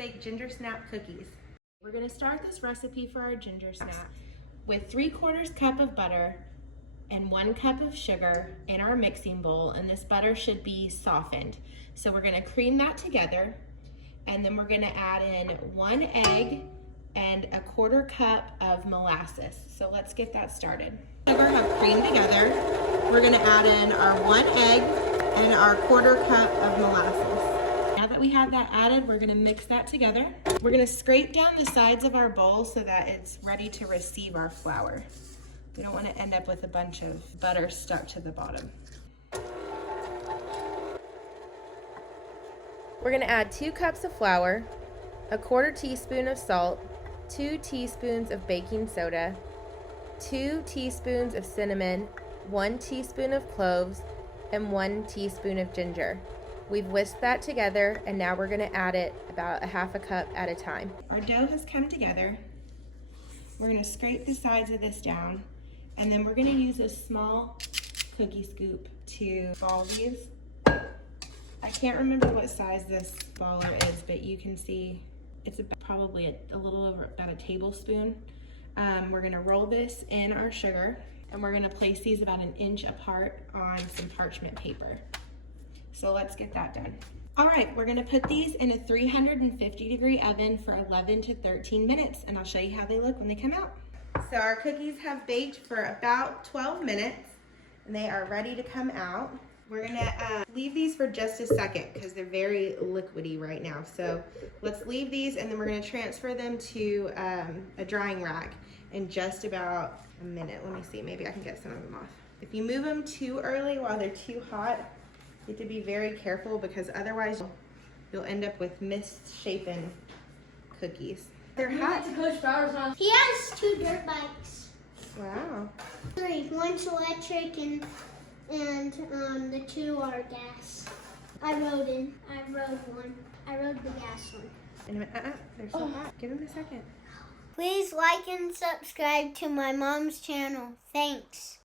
bake ginger snap cookies. We're gonna start this recipe for our ginger snap with 3/4 cup of butter and 1 cup of sugar in our mixing bowl, and this butter should be softened. So we're gonna cream that together, and then we're gonna add in 1 egg and 1/4 cup of molasses. So let's get that started. Sugar have creamed together. We're gonna add in our 1 egg and our 1/4 cup of molasses. Now that we have that added, we're gonna mix that together. We're gonna scrape down the sides of our bowl so that it's ready to receive our flour. We don't wanna end up with a bunch of butter stuck to the bottom. We're gonna add 2 cups of flour, 1/4 teaspoon of salt, 2 teaspoons of baking soda, 2 teaspoons of cinnamon, 1 teaspoon of cloves, and 1 teaspoon of ginger. We've whisked that together, and now we're gonna add it about 1/2 cup at a time. Our dough has come together. We're gonna scrape the sides of this down, and then we're gonna use a small cookie scoop to ball these. I can't remember what size this baller is, but you can see it's probably a little over about a tablespoon. We're gonna roll this in our sugar, and we're gonna place these about 1 inch apart on some parchment paper. So let's get that done. All right, we're gonna put these in a 350-degree oven for 11 to 13 minutes, and I'll show you how they look when they come out. So our cookies have baked for about 12 minutes, and they are ready to come out. We're gonna leave these for just a second because they're very liquidy right now. So let's leave these, and then we're gonna transfer them to a drying rack in just about a minute. Let me see, maybe I can get some of them off. If you move them too early while they're too hot, you have to be very careful because otherwise you'll end up with misshapen cookies. They're hot. He has 2 dirt bikes. Wow. 3. One's electric and the 2 are gas. I rode one. I rode the gas one. Wait a minute. They're so hot. Give them a second. Please like and subscribe to my mom's channel. Thanks.